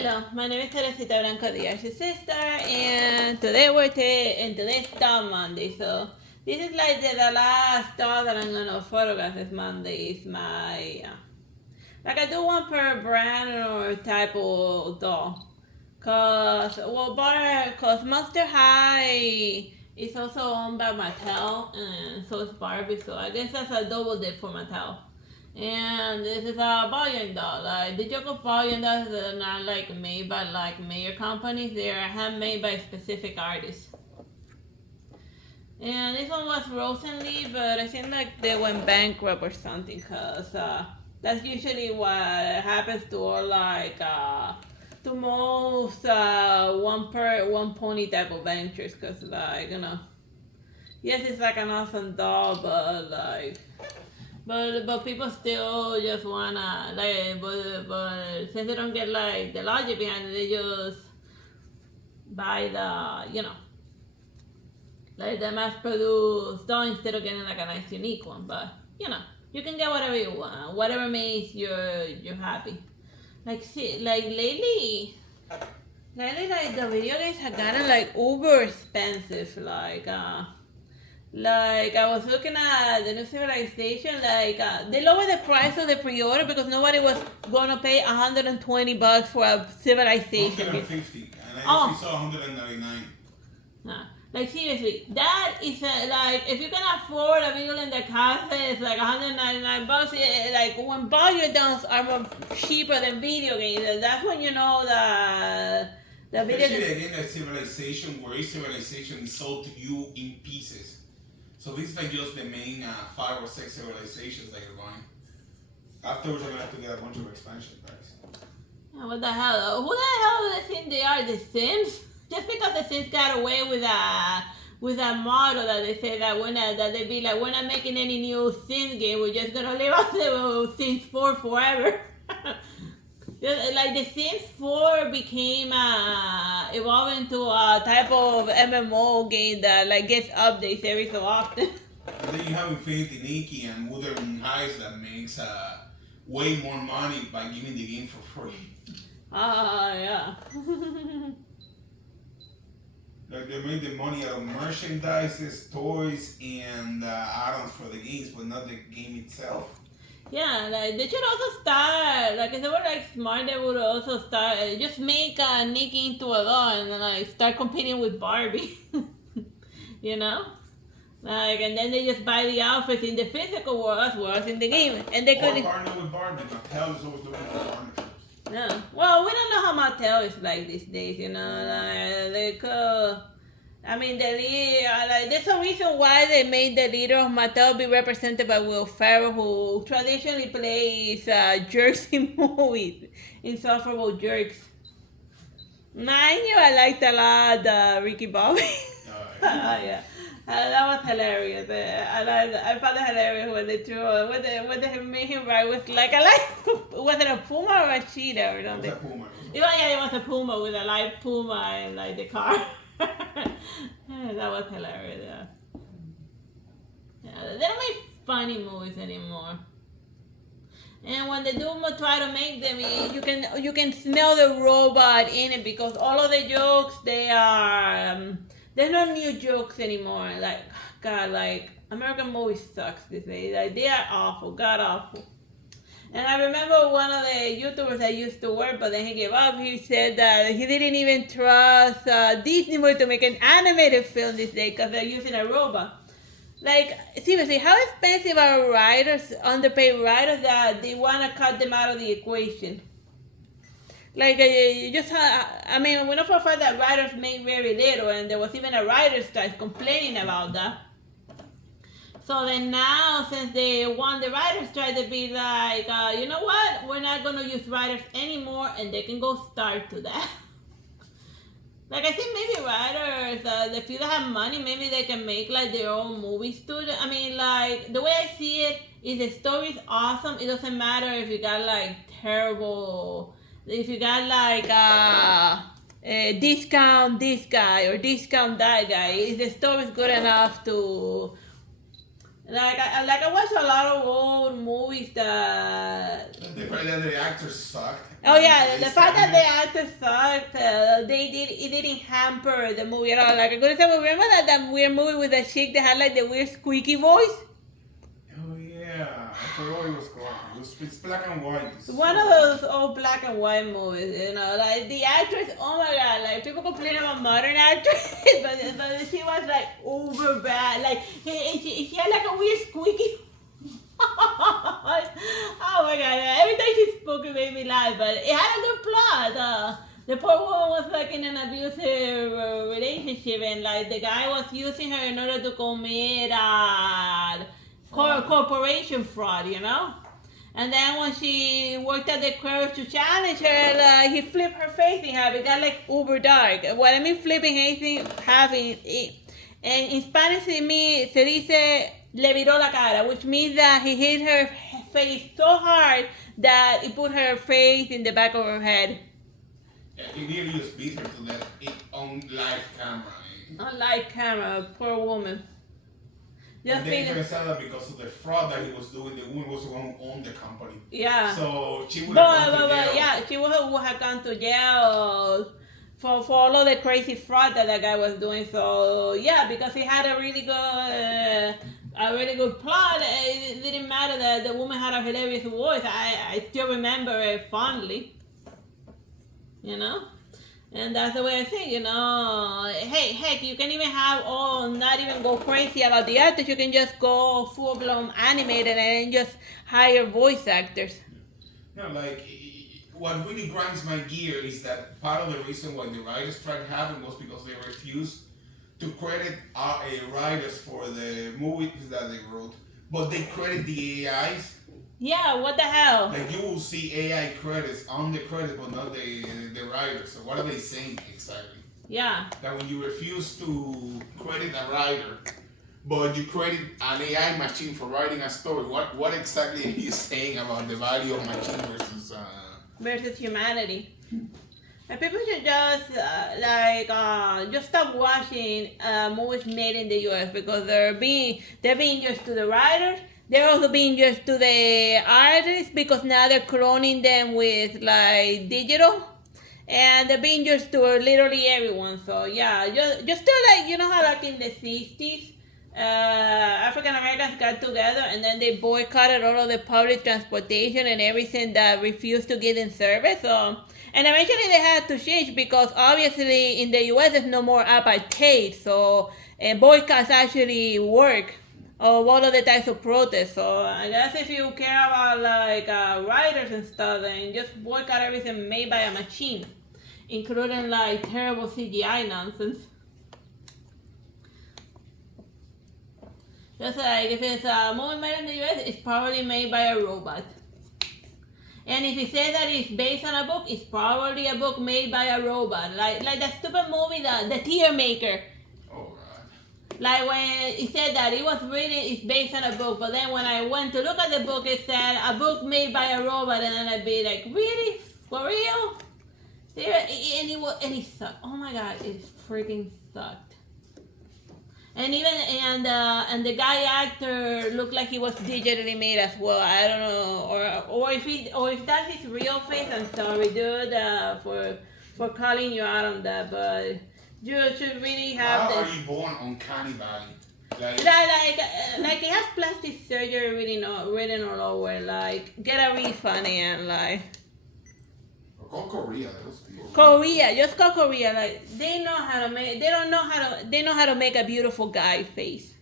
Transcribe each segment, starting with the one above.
Hello, my name is Teresita Blanco, the Artsy Sister, and today we're today's Star Monday. So this is like the last star that I'm gonna photograph this Monday. Is my like I do one per brand or type of doll, cause Monster High is also owned by Mattel, and so is Barbie. So I guess that's a double dip for Mattel. And this is a volume doll. Like the joke of volume dolls are not like made by like major companies. They are handmade by specific artists. And this one was recently, but I think like they went bankrupt or something, cause that's usually what happens to all like to most one pony type of ventures, cause like yes, it's like an awesome doll, but like. But people still just wanna like but since they don't get like the logic behind it, they just buy the like the mass produced doll instead of getting like a nice unique one. But you can get whatever you want, whatever makes you're happy. Like see like lately like the video games have gotten like uber expensive. Like I was looking at the new Civilization, like they lowered the price of the pre-order because nobody was gonna pay $120 for a Civilization. 150, and I actually saw 199. Nah, like seriously, that is like if you can afford a video game that costs like $199, like when volume dolls are more cheaper than video games, that's when you know that the video. Especially again, that Civilization, where each Civilization is sold to you in pieces. So these are just the main 5 or 6 civilizations that you're buying. Afterwards, I'm gonna have to get a bunch of expansion packs. What the hell? Who the hell do they think they are? The Sims? Just because the Sims got away with a model that they say that that they be like, we're not making any new Sims game. We're just gonna live out the Sims 4 forever. Like the Sims 4 became evolved into a type of MMO game that like gets updates every so often. And then you have Infinity Nikki and Wuthering Heights that makes way more money by giving the game for free. Yeah. Like they made the money out of merchandises, toys, and add-ons for the games, but not the game itself. Yeah, like they should also start, like if they were like smart, they would also start, just make Nikki into a doll and like start competing with Barbie. Like, and then they just buy the outfits in the physical world as well as in the game. And they could partner with Barbie. Mattel is always looking for partnerships. Yeah. Well, we don't know how Mattel is like these days, like they could. I mean, there's a reason why they made the leader of Mattel be represented by Will Ferrell, who traditionally plays jerks in movies, insufferable jerks. Mind you, I liked a lot Ricky Bobby. Yeah. That was hilarious. I found it hilarious when they when they made him ride with was it a puma or a cheetah or something? It was a puma. Yeah, it was a puma with a live puma in like the car. That was hilarious. Yeah, they don't make funny movies anymore. And when they do try to make them, you can smell the robot in it because all of the jokes they are they're not new jokes anymore. Like God, like American movies sucks these days. Like they are awful, god awful. And I remember one of the YouTubers that used to work, but then he gave up. He said that he didn't even trust Disney to make an animated film this day because they're using a robot. Like, seriously, how expensive are writers, underpaid writers, that they want to cut them out of the equation? Like, we know for a fact that writers make very little, and there was even a writer's strike complaining about that. So then now, since they won the writers' strike, they be like, you know what? We're not going to use writers anymore, and they can go start to that. Like, I think maybe writers, the few that have money, maybe they can make, like, their own movie studio. I mean, like, the way I see it is the story's awesome. It doesn't matter if you got, like, terrible... If you got, like, discount this guy or discount that guy. If the story's good enough to... I watched a lot of old movies that. The fact that the actors sucked. Oh yeah, the fact that the actors sucked, it didn't hamper the movie at all. Like a good example, remember that weird movie with the chick that had like the weird squeaky voice? Oh yeah, I forgot what it was called. It's black and white. One of those old black and white movies, you know, like the actress. Oh my god, like people complain about modern actresses, but she was like over bad. Like she had like a weird squeaky. Oh my god! Every time she spoke, it made me laugh. But it had a good plot. The poor woman was like in an abusive relationship, and like the guy was using her in order to commit corporation fraud, you know. And then when she worked at the curve to challenge her, he flipped her face in half. It got like uber dark. What I mean flipping half in, and in Spanish se dice le viró la cara, which means that he hit her face so hard that it put her face in the back of her head. Yeah, he nearly just beat her to death on live camera. On live camera, poor woman. And then he said that because of the fraud that he was doing, the woman was the one who owned the company. Yeah. So she would have gone to jail. Yeah, she would have gone to jail for all of the crazy fraud that guy was doing. So yeah, because he had a really good plot. It didn't matter that the woman had a hilarious voice. I still remember it fondly. You know. And that's the way I think, you know. Hey, heck, you can even not even go crazy about the actors. You can just go full-blown animated and just hire voice actors. No, like, what really grinds my gear is that part of the reason why the writer's strike happened was because they refused to credit writers for the movies that they wrote, but they credit the AIs. Yeah, what the hell? Like you will see AI credits on the credits, but not the writer. So what are they saying exactly? Yeah. That when you refuse to credit a writer, but you credit an AI machine for writing a story, what exactly are you saying about the value of machine versus humanity? And people should just just stop watching movies made in the U.S. because they're being used to the writers. They're also being used to the artists because now they're cloning them with like digital, and they're being used to literally everyone. So yeah, just to like, you know how like in the 60s, African Americans got together and then they boycotted all of the public transportation and everything that refused to give them service. So, and eventually they had to change because obviously in the U.S. there's no more apartheid, so boycotts actually work. Or what are the types of protests? So I guess if you care about like writers and stuff, then just boycott everything made by a machine, including like terrible CGI nonsense. Just like if it's a movie made in the US, it's probably made by a robot. And if it says that it's based on a book, it's probably a book made by a robot. Like that stupid movie, the Tear Maker. Like when it said that it's based on a book, but then when I went to look at the book, it said a book made by a robot, and then I'd be like, really? For real? And it sucked. Oh my god, it freaking sucked. And even and the guy actor looked like he was digitally made as well. I don't know, or if that's his real face. I'm sorry, dude, for calling you out on that, but. You should really have How this. are you born on Canny Valley? Like it has plastic surgery written all over. Like, get a refund and like. Or call Korea. Korea, just call Korea. Like they know how to make. They know how to make a beautiful guy face.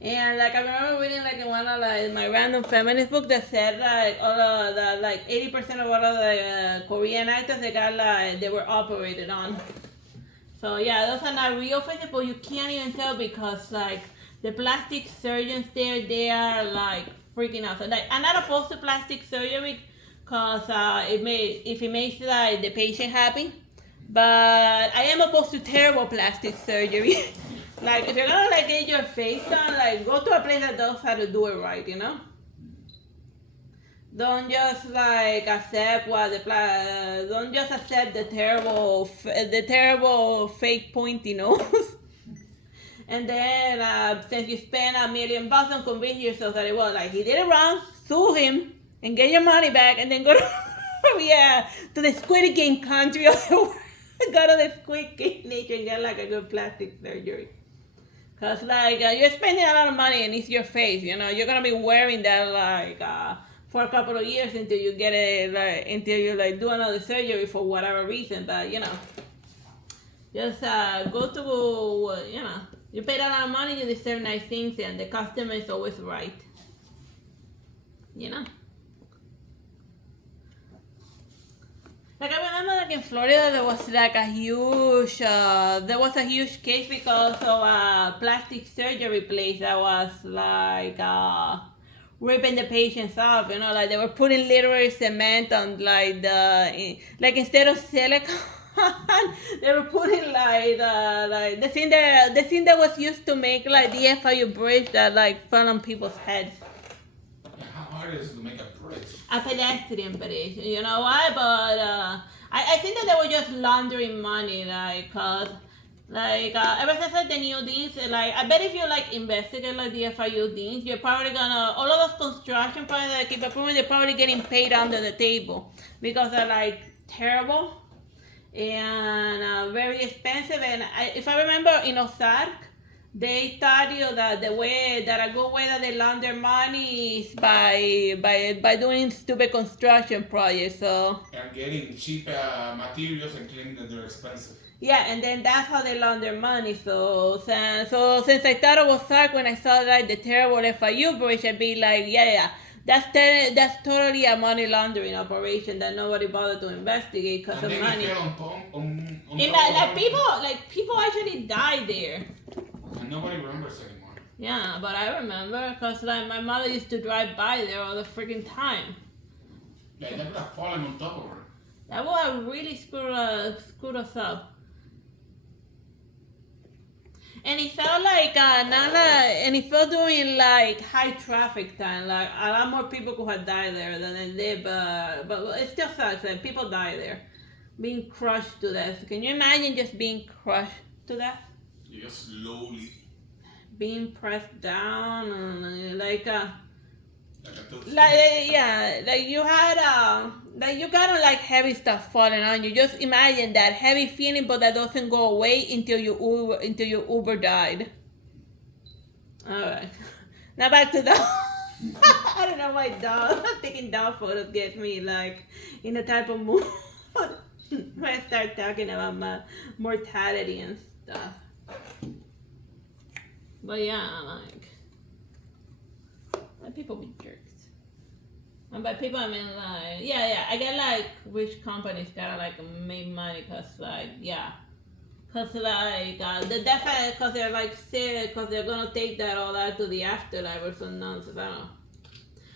And like I remember reading like in one of like my random feminist book that said like all of the like 80% of all of the Korean actors they were operated on. So yeah, those are not real faces, but you can't even tell because like the plastic surgeons there, they are like freaking out. So like I'm not opposed to plastic surgery because if it makes like the patient happy, but I am opposed to terrible plastic surgery. Like if you're gonna like get your face done, like go to a place that knows how to do it right, you know. Don't just like accept don't just accept the terrible fake pointy nose. And then since you spent $1 million on convincing yourself that it was like he did it wrong, sue him and get your money back, and then go to to the Squid Game country of the world. Go to the Squid Game nation and get like a good plastic surgery. Cause like you're spending a lot of money and it's your face, you know. You're gonna be wearing that like for a couple of years until you get it, like until you like do another surgery for whatever reason. But you know, just go to you know, you paid a lot of money, you deserve nice things, and the customer is always right. You know. Like I remember, like in Florida, there was like a huge case because of a plastic surgery place that was like ripping the patients off. You know, like they were putting literally cement on like like instead of silicone, they were putting like the thing that was used to make like the FIU bridge that like fell on people's heads. How hard is it to make a bridge? A pedestrian bridge, you know why? But I think that they were just laundering money, like, cause, like, ever since like the new deans, like, I bet if you like investigate like the FIU deans, you're probably gonna all of those construction projects that keep approving, they're probably getting paid under the table because they're like terrible and very expensive. And if I remember in Ozark, they taught you that a good way that they launder money is by doing stupid construction projects. So And getting cheap materials and claiming that they're expensive. yeah, and then that's how they launder money. So since I thought it was dark when I saw like the terrible FIU bridge, I'd be like, yeah, that's totally a money laundering operation that nobody bothered to investigate because of money. On like people actually died there. And nobody remembers anymore. Yeah, but I remember because like my mother used to drive by there all the freaking time. Yeah, that would have fallen on top of her. That would have really screwed us up. And it felt like and it felt during like high traffic time. Like a lot more people could have died there than they did, but it still sucks that people die there, being crushed to death. Can you imagine just being crushed to death? You just slowly. Being pressed down and like you had like you got like heavy stuff falling on you. Just imagine that heavy feeling, but that doesn't go away until your Uber died. All right, now back to the. I don't know why taking dog photos gets me like in a type of mood when I start talking about mortality and stuff. But yeah, like people be jerks. And by people I mean like, yeah, I get like rich companies gotta like make money cause like, cause like, definitely cause they're like sick, cause they're gonna take that all that to the afterlife or some nonsense, I don't know.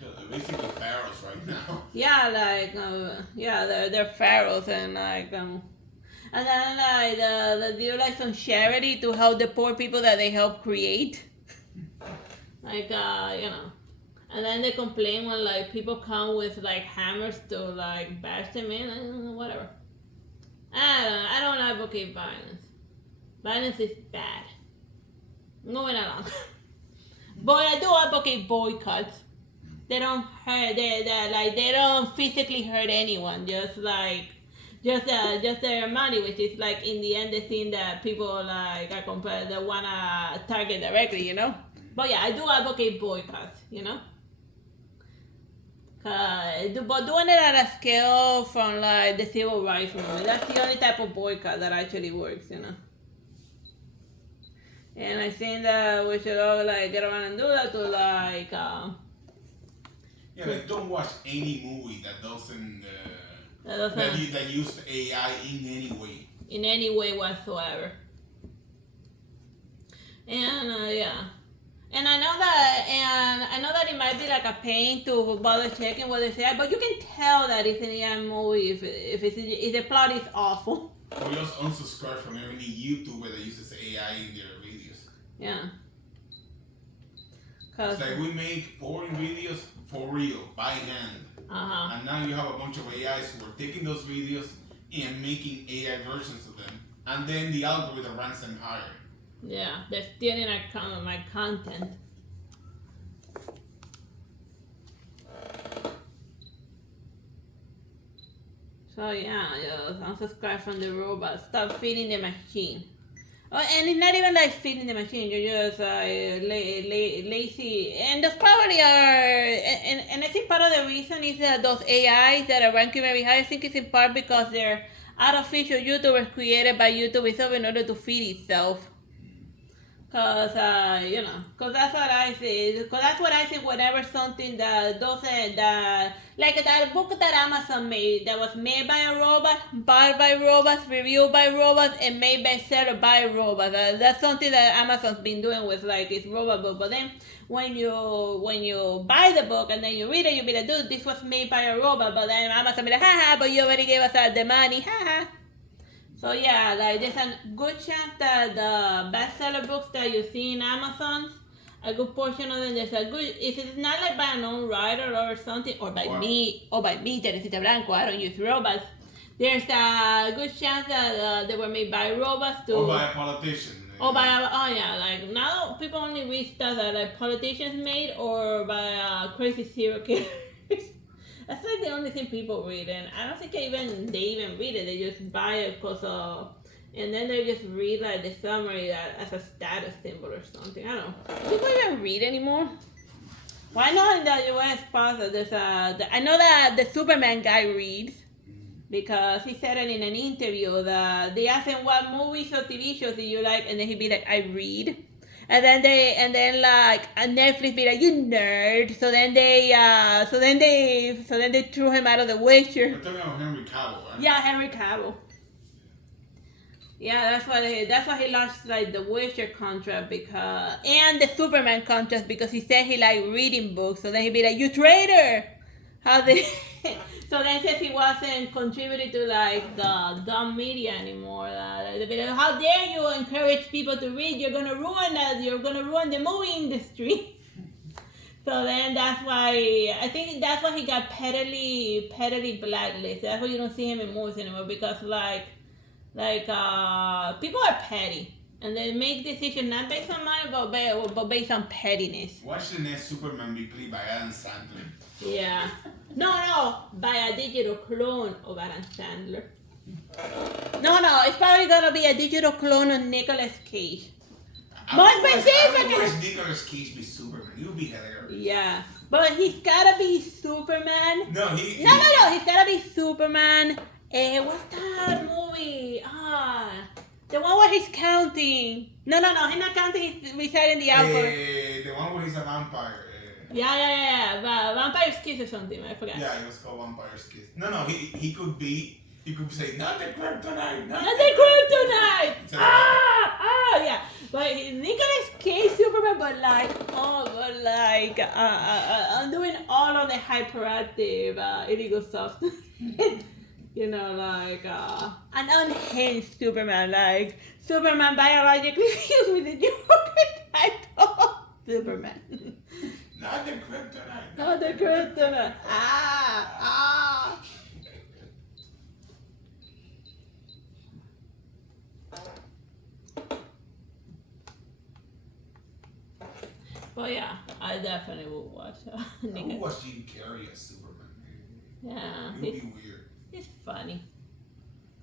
Yeah, they're basically pharaohs right now. Yeah, like, they're pharaohs and like, and then like they do like some charity to help the poor people that they help create. Like you know. And then they complain when like people come with like hammers to like bash them in and whatever. I don't advocate violence. Violence is bad. Moving along. But I do advocate boycotts. They don't hurt. They don't physically hurt anyone. Just their money, which is like in the end the thing that people like are compared that wanna target directly, you know. But yeah, I do advocate boycotts, you know. But doing it at a scale from like the civil rights movement, that's the only type of boycott that actually works, you know. And I think that we should all like get around and do that to like. Yeah, like don't watch any movie that doesn't. That use AI in any way. In any way whatsoever. And yeah. And I know that it might be like a pain to bother checking what they say, but you can tell that it's an AI movie if the plot is awful. Or just unsubscribe from any YouTuber that uses AI in their videos. Yeah. It's like we make porn videos for real, by hand. And now you have a bunch of AIs who are taking those videos and making AI versions of them. And then the algorithm ranks them higher. Yeah, they're stealing my content. So yeah, just unsubscribe from the robot. Stop feeding the machine. Oh, and it's not even like feeding the machine. You're just lazy. And those probably are. And I think part of the reason is that those AIs that are ranking very high. I think it's in part because they're artificial YouTubers created by YouTube itself in order to feed itself. Cause cause that's what I see. Cause that's what I see whenever something that doesn't like that book that Amazon made that was made by a robot, bought by robots, reviewed by robots, and made bestseller by robots. That's something that Amazon's been doing with like its robot book. But then when you buy the book and then you read it, you be like, dude, this was made by a robot. But then Amazon be like, haha, but you already gave us the money, haha. So yeah, like there's a good chance that the bestseller books that you see in Amazon, a good portion of them, there's a good, if it's not like by a known writer or something, or by me, Teresita Blanco, I don't use robots, there's a good chance that they were made by robots too. Or by a politician. Or by, like now people only read stuff that like politicians made or by crazy serial killers. That's like the only thing people read, and I don't think they even read it. They just buy it because and then they just read like the summary as a status symbol or something. I don't know. Do people even read anymore? Why not in the U.S. Plaza? There's I know that the Superman guy reads because he said it in an interview that they asked him what movies or TV shows do you like, and then he'd be like, I read. And then like Netflix be like, you nerd. So then they threw him out of The Witcher. You're talking about Henry Cavill, right? Yeah, Henry Cavill. Yeah, that's why he lost like the Witcher contract and the Superman contract because he said he liked reading books. So then he'd be like, you traitor. So then says he wasn't contributing to like the dumb media anymore. They'd be like, how dare you encourage people to read? You're gonna ruin that. You're gonna ruin the movie industry. So then that's why I think that's why he got pettily blacklisted. That's why you don't see him in movies anymore because people are petty. And they make decisions not based on money, but based on pettiness. Why should the next Superman be played by Adam Sandler? Yeah. No, by a digital clone of Adam Sandler. No, it's probably gonna be a digital clone of Nicolas Cage. More specific. I wish Nicolas Cage be Superman. He would be hilarious. Yeah, but he's gotta be Superman. No, he's gotta be Superman. What's that movie? The one where he's counting. No, he's not counting. He's reciting the alphabet. The one where he's a vampire. Yeah. Vampire's Kiss or something. I forgot. Yeah, it was called Vampire's Kiss. No, he could say, not the kryptonite. Not the kryptonite. Yeah. But Nicolas Cage Superman, but I'm doing all of the hyperactive illegal stuff. An unhinged Superman, like Superman biologically fused with the Joker title. Superman. Not the kryptonite. Not the kryptonite. Well, yeah, I definitely will watch. I would watch Jim Carrey as Superman. Yeah. It would be weird. It's funny.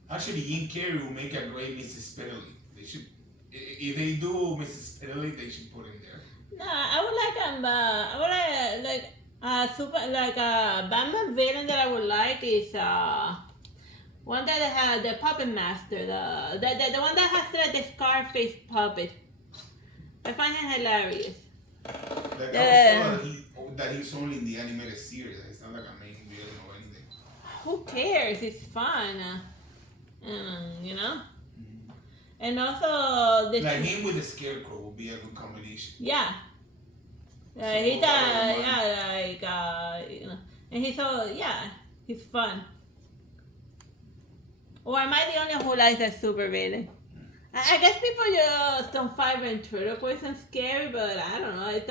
Actually, Jim Carrey will make a great Mrs. Piddly. They should, if they do Mrs. Piddly, they should put him there. No, I would like a Batman villain that I would like is one that had the puppet master, the one that has the Scarface puppet. I find him hilarious. That he's only in the animated series. It's not like a main villain or anything. Who cares? It's fun. And also him with the Scarecrow would be a good combination. Yeah. And he's fun. Or am I the only one who likes that super villain? I guess people just don't find ventriloquist and scary, but I don't know. It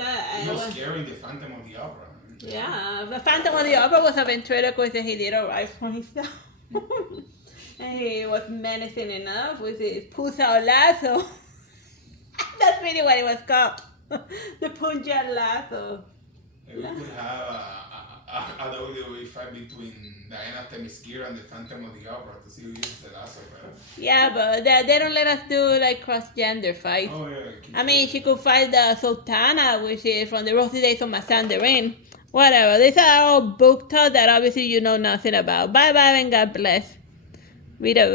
was scary in the Phantom of the Opera. Yeah, the Phantom of the Opera was a ventriloquist and he did alright for himself. And he was menacing enough with his puss out lasso. really what it was called. The Punjab lasso. We could have a WWE fight between Diana Themyscira and the Phantom of the Opera to see who uses the lasso better. Yeah, but they don't let us do like cross-gender fights. Oh yeah. I mean, she could fight the Sultana, which is from the Rosy Days of Mazandarin. Whatever. These are all book talk that obviously you know nothing about. Bye bye and God bless. Read a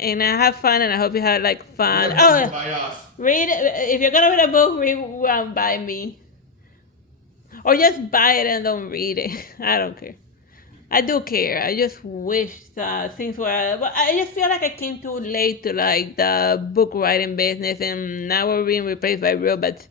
and have fun, and I hope you have like fun. By us. Read if you're gonna read a book, read one by me, or just buy it and don't read it. I don't care. I do care. I just wish things were. But I just feel like I came too late to like the book writing business, and now we're being replaced by robots.